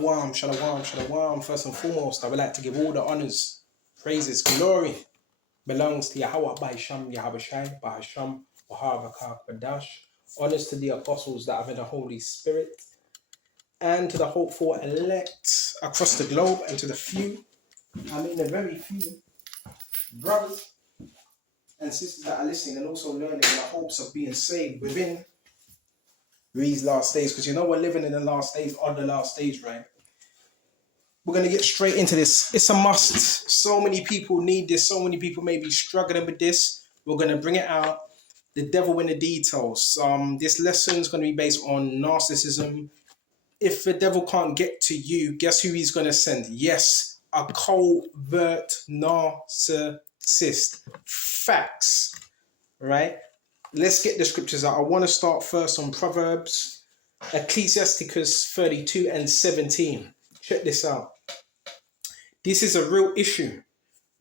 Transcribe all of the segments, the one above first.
Shalom, shalom, shalom. First and foremost, I would like to give all the honors, praises, glory belongs to Yahweh by Sham, Yahabashai, Bahasham, Wahabaka, Badash. Honors to the apostles that have in the Holy Spirit, and to the hopeful elect across the globe, and to the few, I mean the very few, brothers and sisters that are listening and also learning in the hopes of being saved within these last days. Because you know we're living in the last days, on the last days, right? We're going to get straight into this. It's a must. So many people need this. So many people may be struggling with this. We're going to bring it out. The devil in the details. This lesson is going to be based on narcissism. If the devil can't get to you, guess who he's going to send? Yes, a covert narcissist. Facts. Right? Let's get the scriptures out. I want to start first on Proverbs, Ecclesiasticus 32 and 17. Check this out. This is a real issue.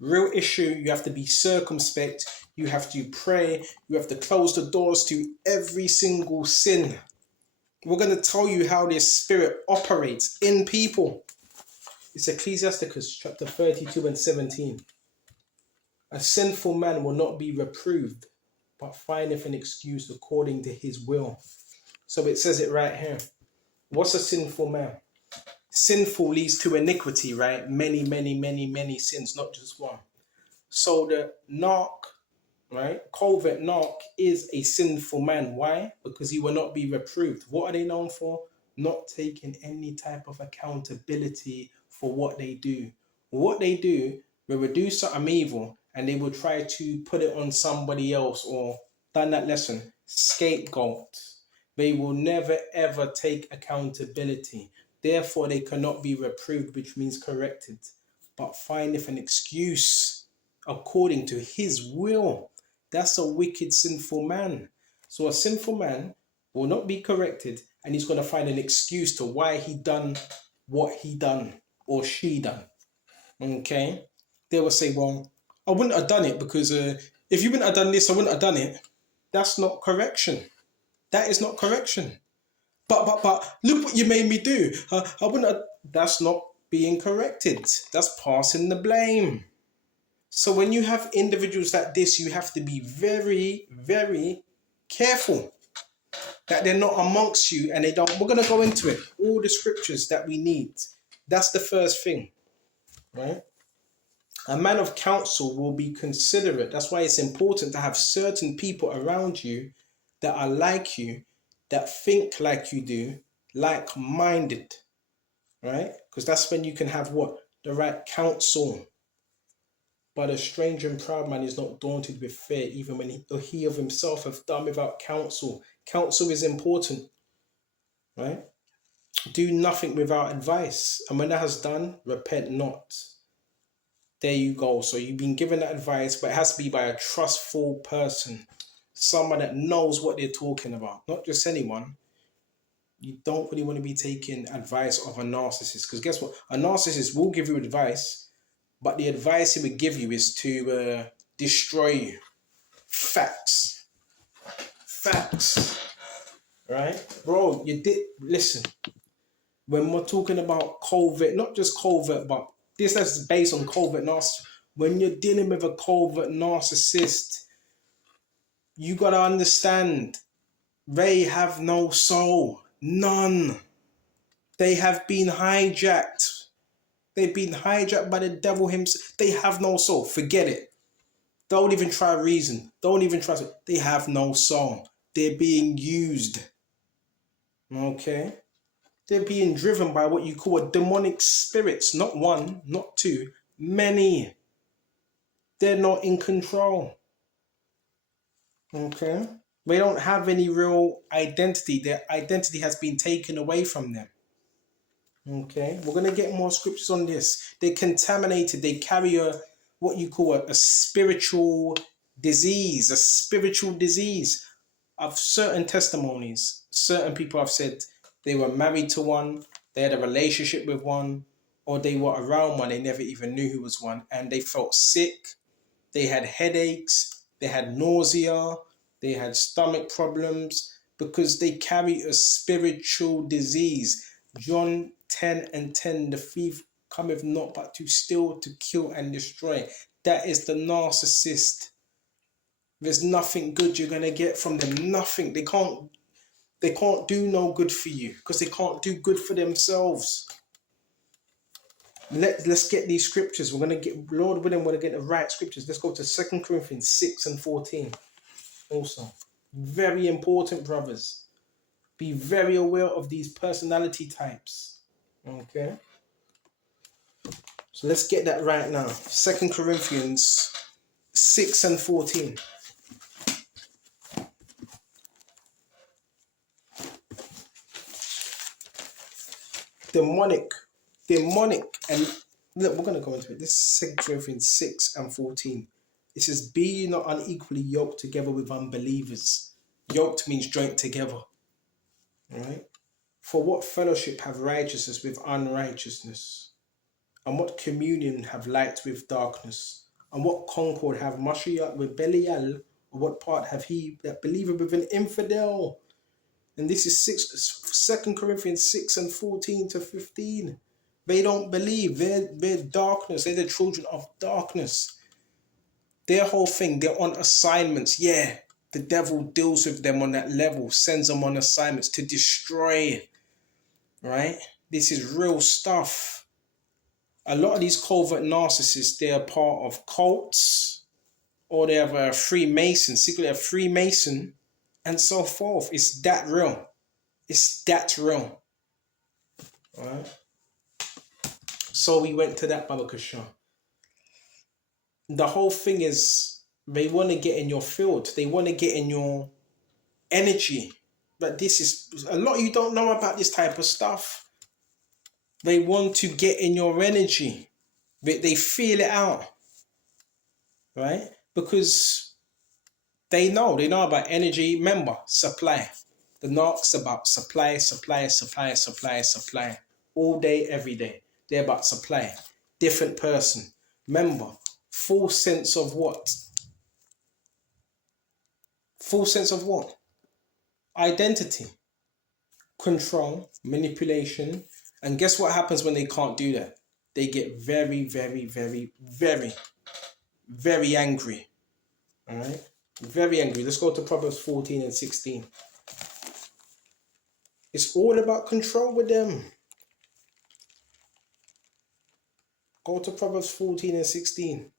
Real issue. You have to be circumspect. You have to pray. You have to close the doors to every single sin. We're going to tell you how this spirit operates in people. It's Ecclesiasticus chapter 32 and 17. A sinful man will not be reproved, but findeth an excuse according to his will. So it says it right here. What's a sinful man? Sinful leads to iniquity, right? Many, many, many, many sins, not just one. So the narc, right? Covert narc is a sinful man. Why? Because he will not be reproved. What are they known for? Not taking any type of accountability for what they do. What they do will do something evil and they will try to put it on somebody else or done that lesson. Scapegoat. They will never ever take accountability. Therefore, they cannot be reproved, which means corrected, but findeth an excuse according to his will. That's a wicked, sinful man. So a sinful man will not be corrected, and he's going to find an excuse to why he done what he done or she done. Okay? They will say, well, I wouldn't have done it because if you wouldn't have done this, I wouldn't have done it. That's not correction. That is not correction. But look what you made me do. I wouldn't have. That's not being corrected. That's passing the blame. So when you have individuals like this, you have to be very, very careful that they're not amongst you and they don't. We're going to go into it. All the scriptures that we need. That's the first thing, right? A man of counsel will be considerate. That's why it's important to have certain people around you that are like you, that think like you do, like-minded, right? Because that's when you can have what? The right counsel. But a strange and proud man is not daunted with fear, even when he of himself have done without counsel. Counsel is important, right? Do nothing without advice. And when that has done, repent not. There you go. So you've been given that advice, but it has to be by a trustful person. Someone that knows what they're talking about. Not just anyone. You don't really want to be taking advice of a narcissist. Because guess what? A narcissist will give you advice, but the advice he would give you is to destroy you. Facts. Facts. Right? Bro, you did... Listen. When we're talking about covert, not just covert, but this is based on covert narcissist. When you're dealing with a covert narcissist, you got to understand, they have no soul. None. They have been hijacked. They've been hijacked by the devil himself. They have no soul. Forget it. Don't even try reason. Don't even try. They have no soul. They're being used. Okay? They're being driven by what you call demonic spirits. Not one, not two, many. They're not in control. Okay? They don't have any real identity. Their identity has been taken away from them. Okay? We're going to get more scriptures on this. They're contaminated. They carry what you call a spiritual disease. A spiritual disease. Of certain testimonies, certain people have said they were married to one, they had a relationship with one, or they were around one, they never even knew who was one, and they felt sick, they had headaches, they had nausea, they had stomach problems, because they carry a spiritual disease. John 10 and 10, the thief cometh not but to steal, to kill, and destroy. That is the narcissist. There's nothing good you're going to get from them. Nothing. They can't do no good for you because they can't do good for themselves. Let's get these scriptures. We're going to get, Lord willing, we're going to get the right scriptures. Let's go to 2 Corinthians 6 and 14. Also, very important, brothers. Be very aware of these personality types. Okay? So let's get that right now. 2 Corinthians 6 and 14. Demonic, and look, we're going to go into it. This is 2 Corinthians 6 and 14. It says, be ye not unequally yoked together with unbelievers. Yoked means joined together. Right? For what fellowship have righteousness with unrighteousness? And what communion have light with darkness? And what concord have Mashiach with Belial? Or what part have he that believeth with an infidel? And this is 2 Corinthians 6 and 14 to 15. They don't believe. They're darkness. They're the children of darkness. Their whole thing, they're on assignments. Yeah, the devil deals with them on that level, sends them on assignments to destroy. Right? This is real stuff. A lot of these covert narcissists, they are part of cults, or they have a Freemason, secretly a Freemason, and so forth. It's that real. It's that real. Right? So we went to that, Baba Kashan. The whole thing is they want to get in your field. They want to get in your energy. But this is, a lot of you don't know about this type of stuff. They want to get in your energy. They feel it out. Right? Because they know about energy. Remember, supply. The narc's about supply. All day, every day. They're about supply. Different person. Remember, full sense of what? Full sense of what? Identity. Control. Manipulation. And guess what happens when they can't do that? They get very, very, very, very, very angry. All right? Very angry. Let's go to Proverbs 14 and 16. It's all about control with them. Go to Proverbs 14 and 16.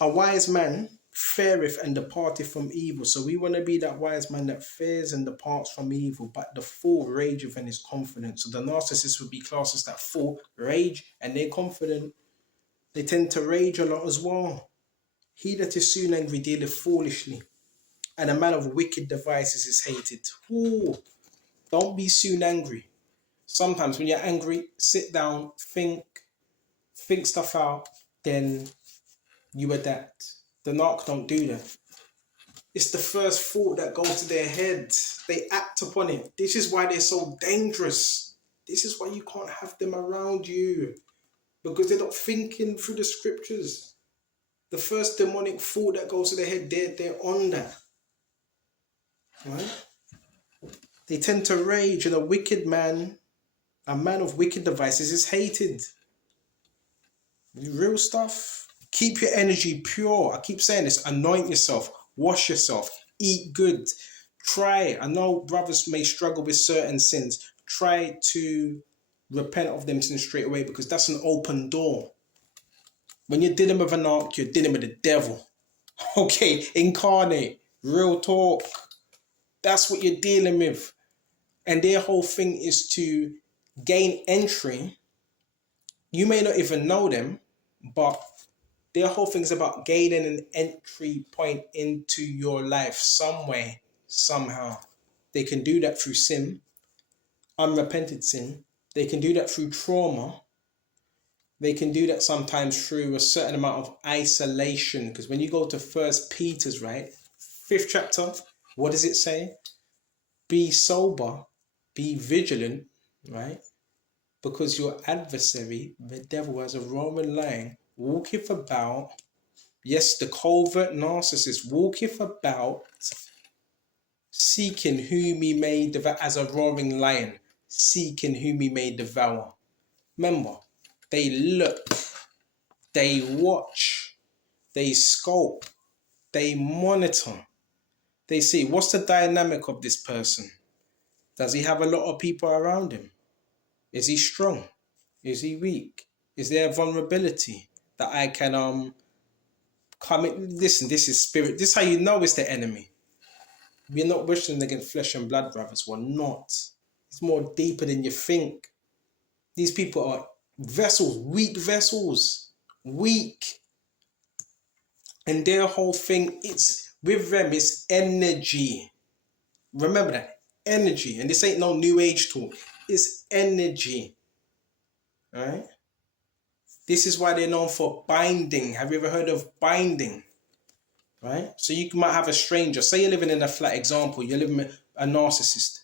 A wise man fareth and departeth from evil. So we want to be that wise man that fares and departs from evil, but the fool rageth and is confident. So the narcissist would be classed as that fool, rage, and they're confident. They tend to rage a lot as well. He that is soon angry dealeth foolishly, and a man of wicked devices is hated. Ooh, don't be soon angry. Sometimes when you're angry, sit down, think stuff out, then you adapt. The narc don't do that. It's the first thought that goes to their head. They act upon it. This is why they're so dangerous. This is why you can't have them around you. Because they're not thinking through the scriptures. The first demonic thought that goes to their head, they're on that. Right? They tend to rage, and a wicked man, a man of wicked devices, is hated. Real stuff. Keep your energy pure. I keep saying this. Anoint yourself. Wash yourself. Eat good. Try. I know brothers may struggle with certain sins. Try to repent of them sins straight away, because that's an open door. When you're dealing with an ark, you're dealing with the devil. Okay, incarnate. Real talk. That's what you're dealing with. And their whole thing is to gain entry. You may not even know them, but their whole thing is about gaining an entry point into your life some way, somehow. They can do that through sin, unrepented sin. They can do that through trauma. They can do that sometimes through a certain amount of isolation. Because when you go to 1 Peter's, right, 5th chapter, what does it say? Be sober, be vigilant, right? Because your adversary, the devil, as a Roman lion, walketh about, yes, the covert narcissist, walketh about seeking whom he may devour, as a roaring lion, seeking whom he may devour. Remember, they look, they watch, they scope, they monitor. They see, what's the dynamic of this person? Does he have a lot of people around him? Is he strong? Is he weak? Is there a vulnerability that I can come in? Listen, this is spirit. This is how you know it's the enemy. We're not wishing against flesh and blood, brothers. We're not. It's more deeper than you think. These people are vessels, weak vessels. Weak. And their whole thing, it's with them, it's energy. Remember that. Energy. And this ain't no new age talk. It's energy. Alright? This is why they're known for binding. Have you ever heard of binding? Right? So you might have a stranger. Say you're living in a flat, example. You're living with a narcissist.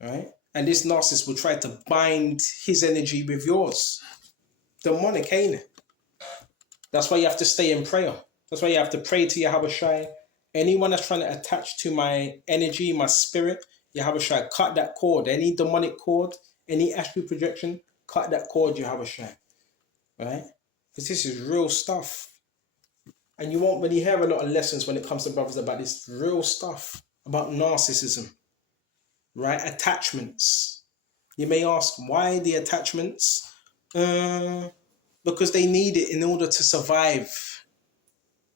Right? And this narcissist will try to bind his energy with yours. Demonic, ain't it? That's why you have to stay in prayer. That's why you have to pray to Yahweh Shai. Anyone that's trying to attach to my energy, my spirit, Yahweh Shai, cut that cord. Any demonic cord, any astral projection, cut that cord, Yahweh Shai. Right? Because this is real stuff. And you won't really hear a lot of lessons when it comes to brothers about this real stuff, about narcissism. Right? Attachments. You may ask, why the attachments? Because they need it in order to survive.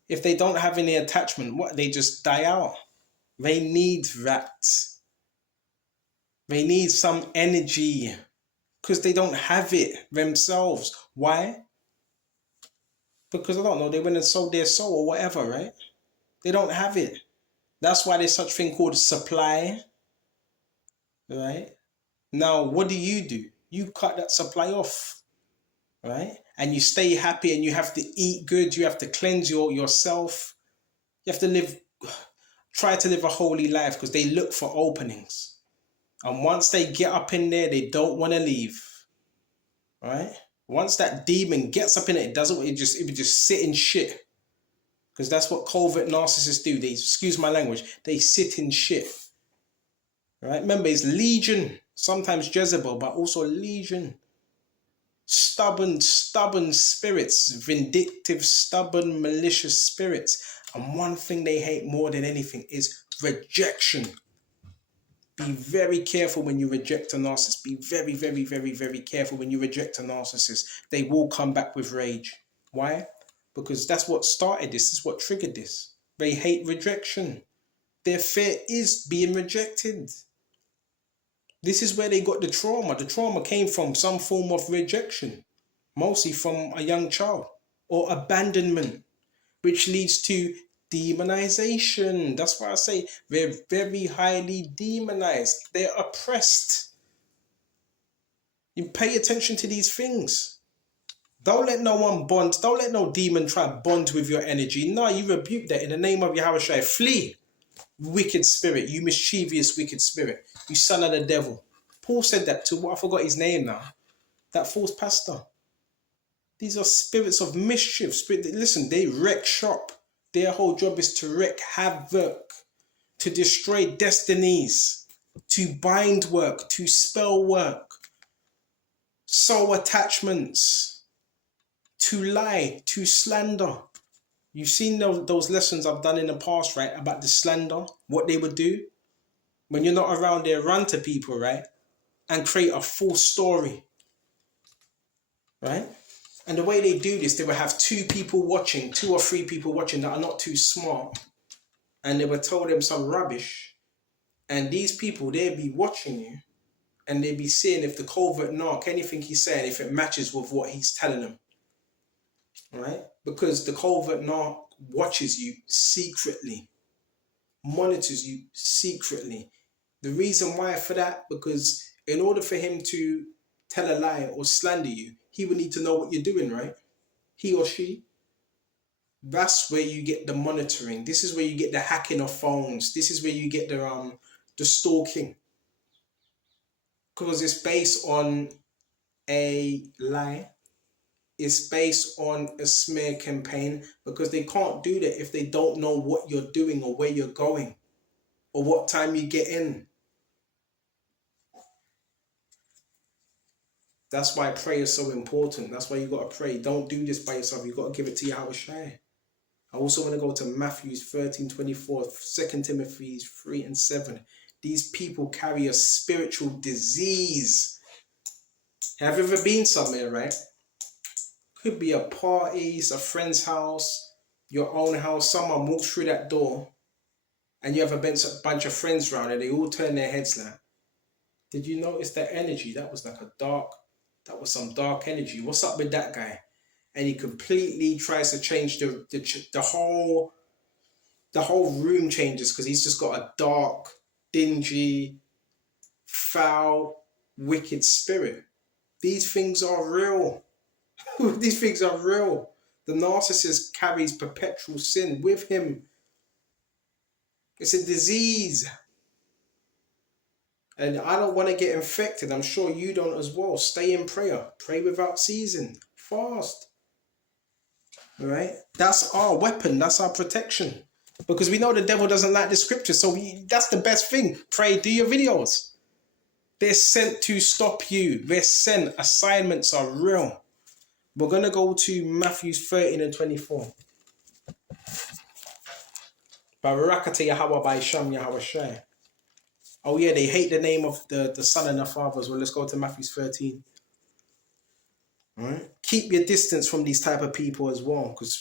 If they don't have any attachment, what? They just die out. They need that. They need some energy because they don't have it themselves. Why? Because I don't know, they went and sold their soul or whatever, right? They don't have it. That's why there's such thing called supply, right? Now, what do? You cut that supply off, right? And you stay happy and you have to eat good. You have to cleanse yourself. You have to try to live a holy life because they look for openings. And once they get up in there, they don't want to leave, right? Once that demon gets up in it, it would just sit in shit. Because that's what covert narcissists do. They, excuse my language, they sit in shit. Right? Remember, it's legion. Sometimes Jezebel, but also legion. Stubborn spirits. Vindictive, stubborn, malicious spirits. And one thing they hate more than anything is rejection. Be very careful when you reject a narcissist. Be very, very, very, very careful when you reject a narcissist. They will come back with rage. Why? Because that's what started this. This is what triggered this. They hate rejection. Their fear is being rejected. This is where they got the trauma. The trauma came from some form of rejection, mostly from a young child, or abandonment, which leads to demonization. That's why I say they're very highly demonized. They're oppressed. You pay attention to these things. Don't let no one bond. Don't let no demon try to bond with your energy. No, you rebuke that in the name of Yahweh Shai. Flee, wicked spirit. You mischievous wicked spirit. You son of the devil. Paul said that to, I forgot his name now. That false pastor. These are spirits of mischief. Listen, they wreck shop. Their whole job is to wreak havoc, to destroy destinies, to bind work, to spell work, soul attachments, to lie, to slander. You've seen those lessons I've done in the past, right? About the slander, what they would do. When you're not around, they run to people, right? And create a false story, right? And the way they do this, they will have two or three people watching that are not too smart. And they will tell them some rubbish. And these people, they'll be watching you. And they'll be seeing if the covert narc, anything he's saying, if it matches with what he's telling them. Right? Because the covert narc watches you secretly. Monitors you secretly. The reason why for that, because in order for him to tell a lie or slander you, he would need to know what you're doing, right? He or she. That's where you get the monitoring. This is where you get the hacking of phones. This is where you get the stalking. Because it's based on a lie. It's based on a smear campaign. Because they can't do that if they don't know what you're doing or where you're going. or what time you get in. That's why prayer is so important. That's why you got to pray. Don't do this by yourself. You got to give it to Yahweh Shai. I also want to go to Matthew 13:24, 2 Timothy 3:7. These people carry a spiritual disease. Have you ever been somewhere, right? Could be a party, it's a friend's house, your own house. Someone walks through that door and you have a bunch of friends around and they all turn their heads like, did you notice that energy? That was like that was some dark energy. What's up with that guy? And he completely tries to change the whole room changes because he's just got a dark, dingy, foul, wicked spirit. These things are real. These things are real. The narcissist carries perpetual sin with him. It's a disease. And I don't want to get infected. I'm sure you don't as well. Stay in prayer. Pray without ceasing. Fast. All right? That's our weapon. That's our protection. Because we know the devil doesn't like the scriptures. So that's the best thing. Pray. Do your videos. They're sent to stop you. They're sent. Assignments are real. We're going to go to Matthew 13:24. Barakata Yahweh by Sham Yahweh Shai. Oh yeah, they hate the name of the Son and the Father as well. Let's go to Matthew 13. All right. Keep your distance from these type of people as well. Because,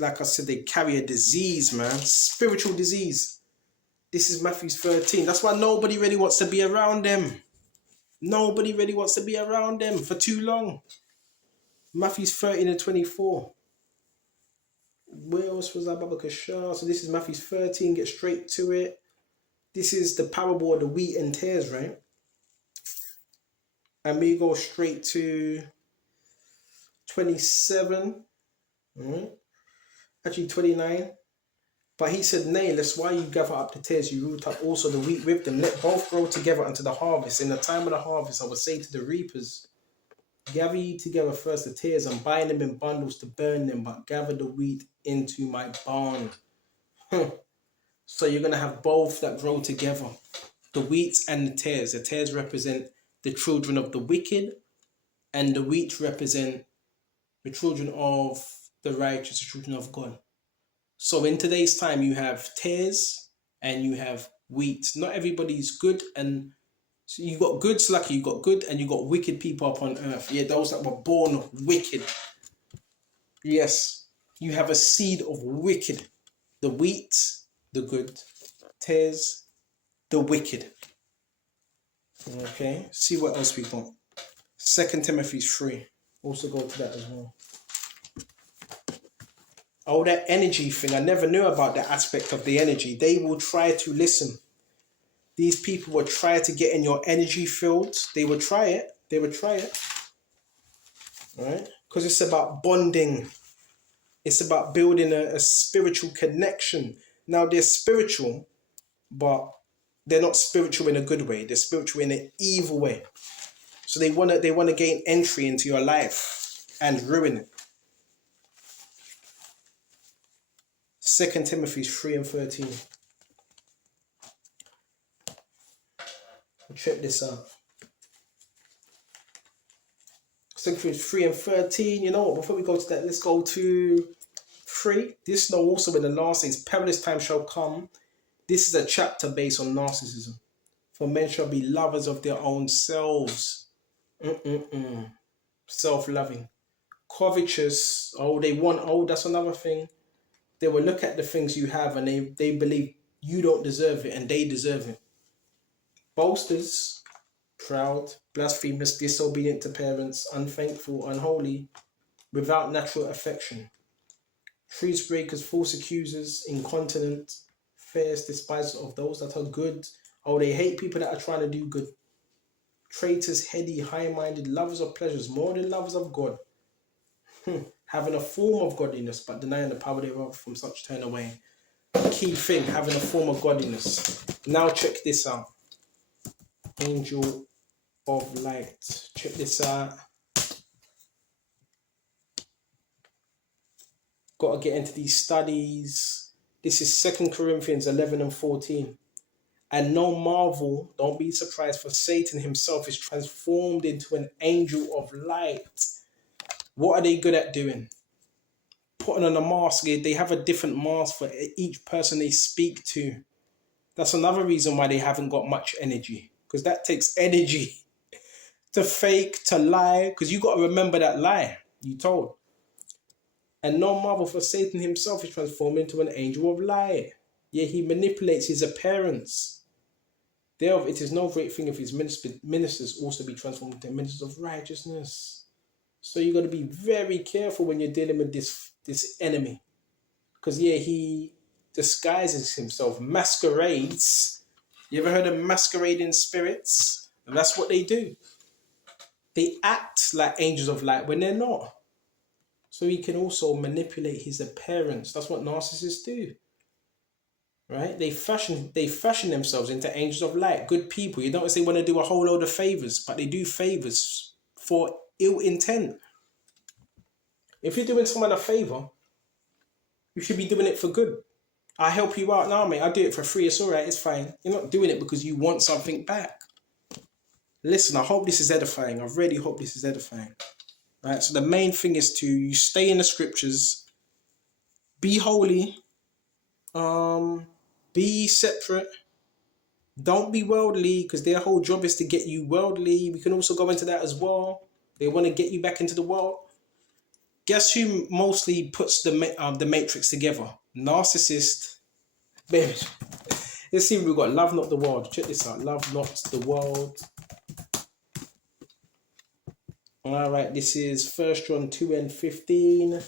like I said, they carry a disease, man. Spiritual disease. This is Matthew 13. That's why nobody really wants to be around them. Nobody really wants to be around them for too long. Matthew 13:24. Where else was that? So this is Matthew 13. Get straight to it. This is the parable of the wheat and tares, right? And we go straight to 27. Right? Actually 29. But he said, nay, lest while you gather up the tares, you root up also the wheat with them. Let both grow together unto the harvest. In the time of the harvest, I will say to the reapers, gather ye together first the tares and bind them in bundles to burn them, but gather the wheat into my barn. So you're going to have both that grow together. The wheat and the tares. The tares represent the children of the wicked, and the wheat represent the children of the righteous, the children of God. So in today's time, you have tares and you have wheat. Not everybody's good, and so you got good's lucky, you got good, and you got wicked people upon earth. Yeah, those that were born wicked. Yes, you have a seed of wicked. The wheat, the good. Tares, the wicked. Okay, see what else we got. 2 Timothy 3. Also go to that as well. Oh, that energy thing. I never knew about that aspect of the energy. They will try to listen. These people will try to get in your energy field. They will try it. They will try it. Right? Because it's about bonding. It's about building a spiritual connection. Now, they're spiritual, but they're not spiritual in a good way. They're spiritual in an evil way. So they want to gain entry into your life and ruin it. 2 Timothy 3:13. Check this out. 2 Timothy 3:13. You know what? Before we go to that, let's go to 3. This know also when the last days perilous time shall come. This is a chapter based on narcissism. For men shall be lovers of their own selves. Self-loving. Covetous. Oh, they want. Oh, that's another thing. They will look at the things you have and they believe you don't deserve it and they deserve it. Boasters, proud, blasphemous, disobedient to parents, unthankful, unholy, without natural affection. Truce breakers, false accusers, incontinent, fierce, despisers of those that are good. Oh, they hate people that are trying to do good. Traitors, heady, high-minded, lovers of pleasures, more than lovers of God. Having a form of godliness, but denying the power thereof, from such turn away. Key thing, having a form of godliness. Now check this out. Angel of light. Check this out. Got to get into these studies. This is 2 Corinthians 11:14. And no marvel, don't be surprised, for Satan himself is transformed into an angel of light. What are they good at doing? Putting on a mask. They have a different mask for each person they speak to. That's another reason why they haven't got much energy. Because that takes energy to fake, to lie. Because you got to remember that lie you told. And no marvel, for Satan himself is transformed into an angel of light. Yet he manipulates his appearance. Thereof it is no great thing if his ministers also be transformed into ministers of righteousness. So you got to be very careful when you're dealing with this enemy. Because he disguises himself, masquerades. You ever heard of masquerading spirits? And that's what they do. They act like angels of light when they're not. So he can also manipulate his appearance. That's what narcissists do. Right? They fashion themselves into angels of light, good people. You don't say they want to do a whole load of favors, but they do favors for ill intent. If you're doing someone a favor, you should be doing it for good. I help you out now, mate. I do it for free. It's all right. It's fine. You're not doing it because you want something back. Listen, I hope this is edifying. I really hope this is edifying. Right? So the main thing is to you stay in the scriptures, be holy, be separate. Don't be worldly, because their whole job is to get you worldly. We can also go into that as well. They want to get you back into the world. Guess who mostly puts the matrix together? Narcissist. Baby. Let's see what we've got. Love not the world. Check this out. Love not the world. All right. This is 1 John 2 and 15.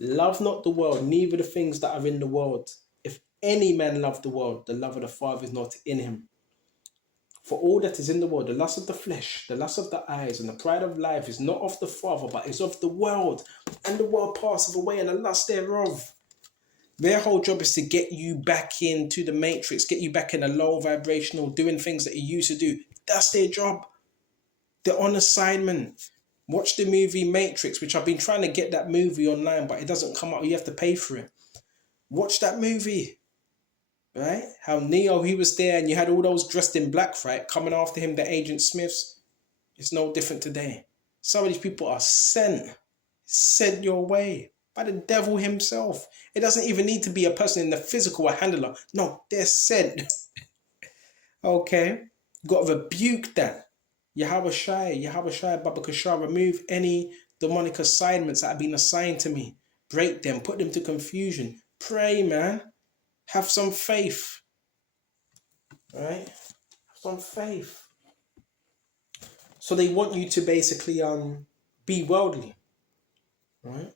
Love not the world, neither the things that are in the world. If any man love the world, the love of the Father is not in him. For all that is in the world, the lust of the flesh, the lust of the eyes, and the pride of life is not of the Father, but is of the world. And the world passeth away, and the lust thereof. Their whole job is to get you back into the matrix, get you back in a low vibrational, doing things that you used to do. That's their job. They're on assignment. Watch the movie Matrix, which I've been trying to get that movie online, but it doesn't come out. You have to pay for it. Watch that movie. Right? How Neo, he was there and you had all those dressed in black, right? Coming after him, the Agent Smiths. It's no different today. Some of these people are sent your way by the devil himself. It doesn't even need to be a person in the physical, a handler. No, they're sent. Okay? Got to rebuke that. Yahweh Shai, Baba Kashar, remove any demonic assignments that have been assigned to me. Break them, put them to confusion. Pray, man. Have some faith. Right? Have some faith. So they want you to basically be worldly. Right?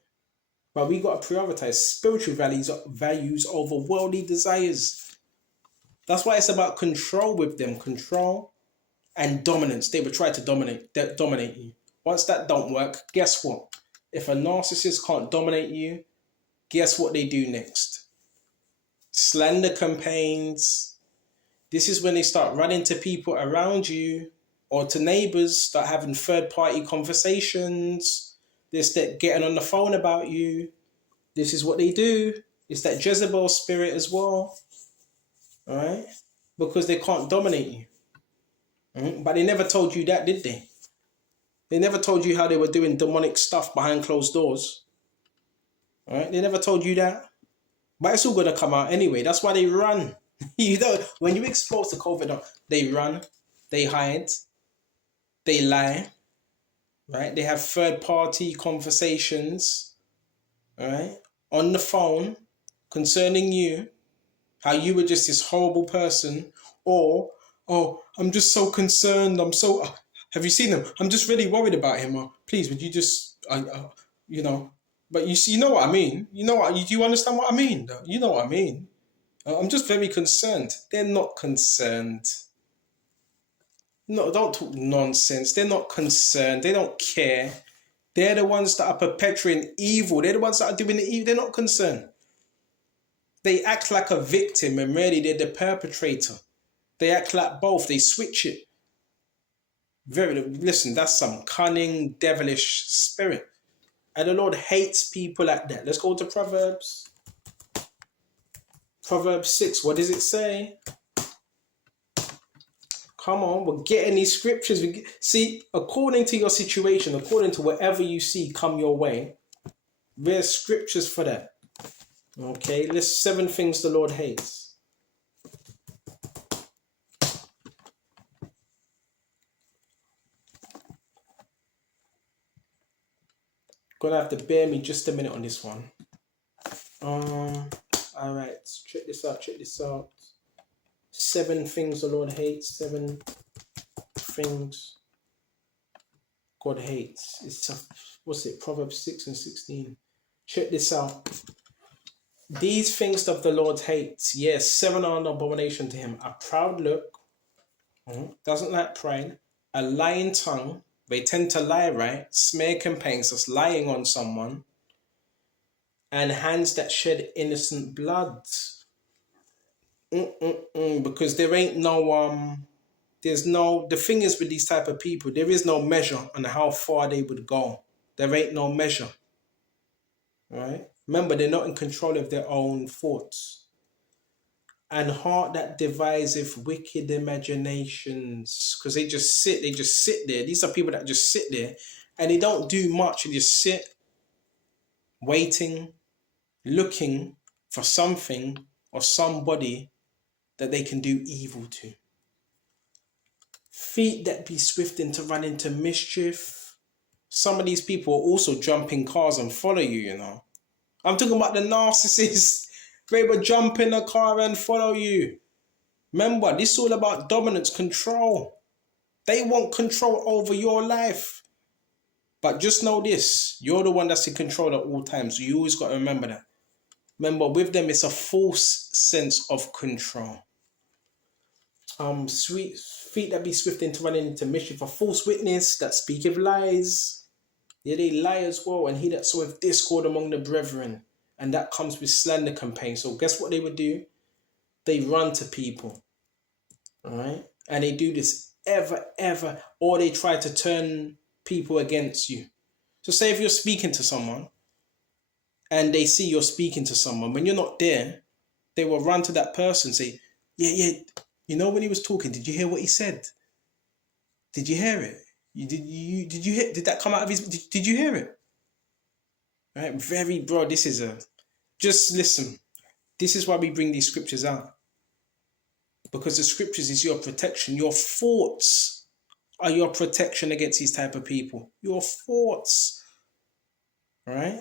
But we got to prioritize spiritual values over worldly desires. That's why it's about control with them. Control and dominance. They will try to dominate you. Once that don't work, guess what? If a narcissist can't dominate you, guess what they do next? Slander campaigns. This is when they start running to people around you or to neighbors, start having third-party conversations. They start getting on the phone about you. This is what they do. It's that Jezebel spirit as well. All right? Because they can't dominate you. But they never told you that, did they? They never told you how they were doing demonic stuff behind closed doors. All right? They never told you that. But it's all going to come out anyway. That's why they run. You know, when you expose the COVID, they run, they hide, they lie, right? They have third-party conversations, all right, on the phone concerning you, how you were just this horrible person, or, oh, I'm just so concerned, have you seen him? I'm just really worried about him. Please, would you just, you know, but you know what I mean? You know what? Do you understand what I mean? You know what I mean? I'm just very concerned. They're not concerned. No, don't talk nonsense. They're not concerned. They don't care. They're the ones that are perpetrating evil. They're the ones that are doing the evil. They're not concerned. They act like a victim and really they're the perpetrator. They act like both. They switch it. Listen, that's some cunning, devilish spirit. And the Lord hates people like that. Let's go to Proverbs. Proverbs 6, what does it say? Come on, we're getting these scriptures. See, according to your situation, according to whatever you see come your way, there's scriptures for that. Okay, list 7 things the Lord hates. Gonna have to bear me just a minute on this one. All right, check this out. Check this out. 7 things the Lord hates. 7 things God hates. It's what's it? Proverbs 6:16. Check this out. These things of the Lord hates. Yes, 7 are an abomination to him. A proud look, doesn't like pride. A lying tongue. They tend to lie, right? Smear campaigns, that's lying on someone. And hands that shed innocent blood. Because there ain't no the thing is with these type of people, there is no measure on how far they would go. There ain't no measure. Right? Remember, they're not in control of their own thoughts. And heart that deviseth wicked imaginations. Because they just sit there. These are people that just sit there and they don't do much. They just sit, waiting, looking for something or somebody that they can do evil to. Feet that be swift to run into mischief. Some of these people are also jump in cars and follow you, you know. I'm talking about the narcissists. They will jump in a car and follow you. Remember, this is all about dominance, control. They want control over your life. But just know this, you're the one that's in control at all times. So you always got to remember that. Remember, with them, it's a false sense of control. Sweet feet that be swift into running into mischief. A false witness that speaketh lies. Yeah, they lie as well. And he that soweth discord among the brethren. And that comes with slander campaign. So guess what they would do? They run to people. All right? And they do this ever. Or they try to turn people against you. So say if you're speaking to someone and they see you're speaking to someone, when you're not there, they will run to that person and say, yeah, you know when he was talking, did you hear what he said? Did you hear it? Did that come out of his, did you hear it? Right? Bro, just listen. This is why we bring these scriptures out. Because the scriptures is your protection. Your thoughts are your protection against these type of people. Your thoughts. Right?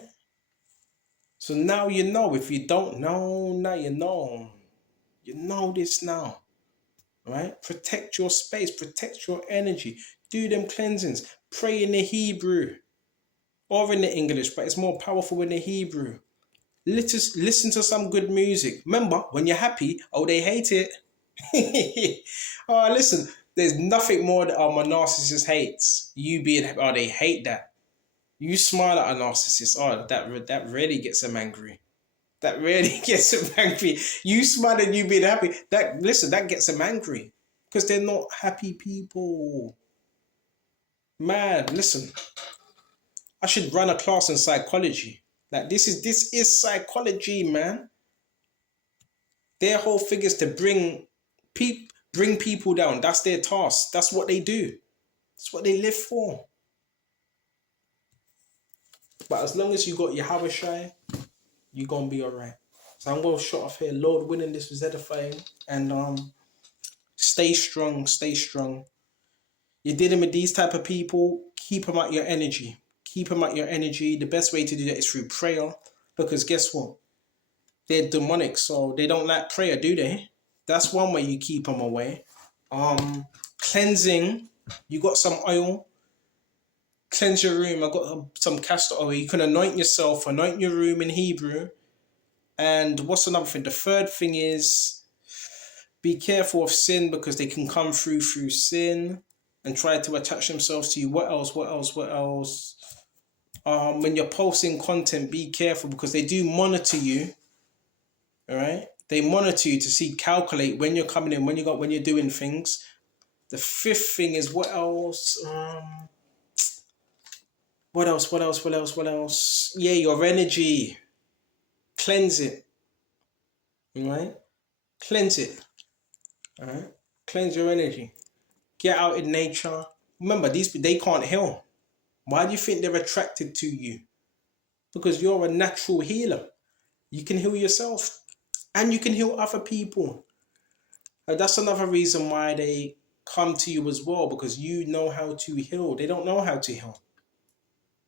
So now you know. If you don't know, now you know. You know this now. Right? Protect your space. Protect your energy. Do them cleansings. Pray in the Hebrew. Or in the English. But it's more powerful in the Hebrew. Listen to some good music. Remember, when you're happy, they hate it. Listen, there's nothing more that a narcissist hates. You being happy. They hate that. You smile at a narcissist. That really gets them angry. That really gets them angry. You smile and you being happy. That gets them angry. Because they're not happy people. Man, listen. I should run a class in psychology. Like this is psychology, man. Their whole thing is to bring people down. That's their task. That's what they do. That's what they live for. But as long as you got your Habashai, you're going to be all right. So I'm going to shut off here. Lord willing, this was edifying. And stay strong. Stay strong. You're dealing with these type of people. Keep them at your energy. Keep them at your energy. The best way to do that is through prayer. Because guess what? They're demonic. So they don't like prayer, do they? That's one way you keep them away. Cleansing. You got some oil. Cleanse your room. I got some castor oil. You can anoint yourself. Anoint your room in Hebrew. And what's another thing? The third thing is be careful of sin because they can come through sin and try to attach themselves to you. What else? When you're posting content, be careful because they do monitor you. All right? They monitor you to calculate when you're coming in, when you're doing things. The fifth thing is what else? What else? Yeah, your energy. Cleanse it. All right? Cleanse it. All right? Cleanse your energy. Get out in nature. Remember, they can't heal. Why do you think they're attracted to you? Because you're a natural healer. You can heal yourself and you can heal other people. And that's another reason why they come to you as well, because you know how to heal. They don't know how to heal.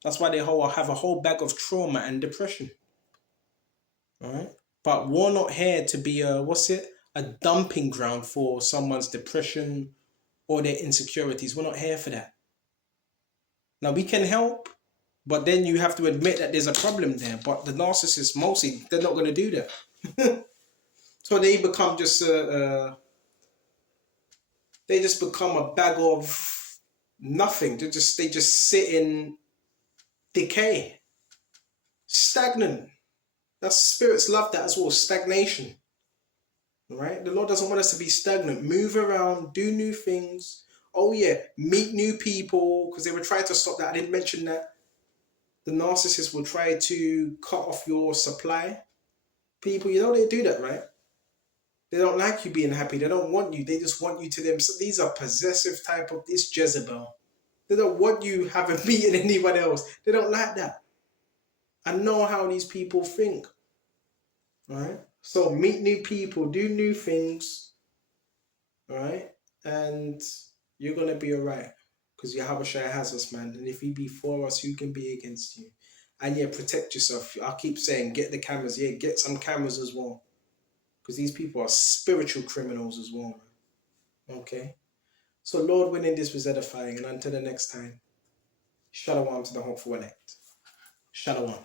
That's why they have a whole bag of trauma and depression. All right? But we're not here to be a dumping ground for someone's depression or their insecurities. We're not here for that. Now, we can help, but then you have to admit that there's a problem there. But the narcissists, mostly, they're not going to do that. So they become they just become a bag of nothing. They just sit in decay, stagnant. That's spirits love that as well, stagnation. Right? The Lord doesn't want us to be stagnant. Move around, do new things. Oh yeah, meet new people, because they were trying to stop that. I didn't mention that. The narcissist will try to cut off your supply. People, they do that, right? They don't like you being happy. They don't want you. They just want you to them. So these are possessive type of this Jezebel. They don't want you having beaten anyone else. They don't like that. I know how these people think. Right? So meet new people, do new things. Right? And you're gonna be alright. Because Yahushua has us, man. And if he be for us, who can be against you? And yeah, protect yourself. I keep saying, get the cameras. Yeah, get some cameras as well. Because these people are spiritual criminals as well, man. Okay? So Lord willing, this was edifying. And until the next time, shalom to the hopeful elect. Shalom.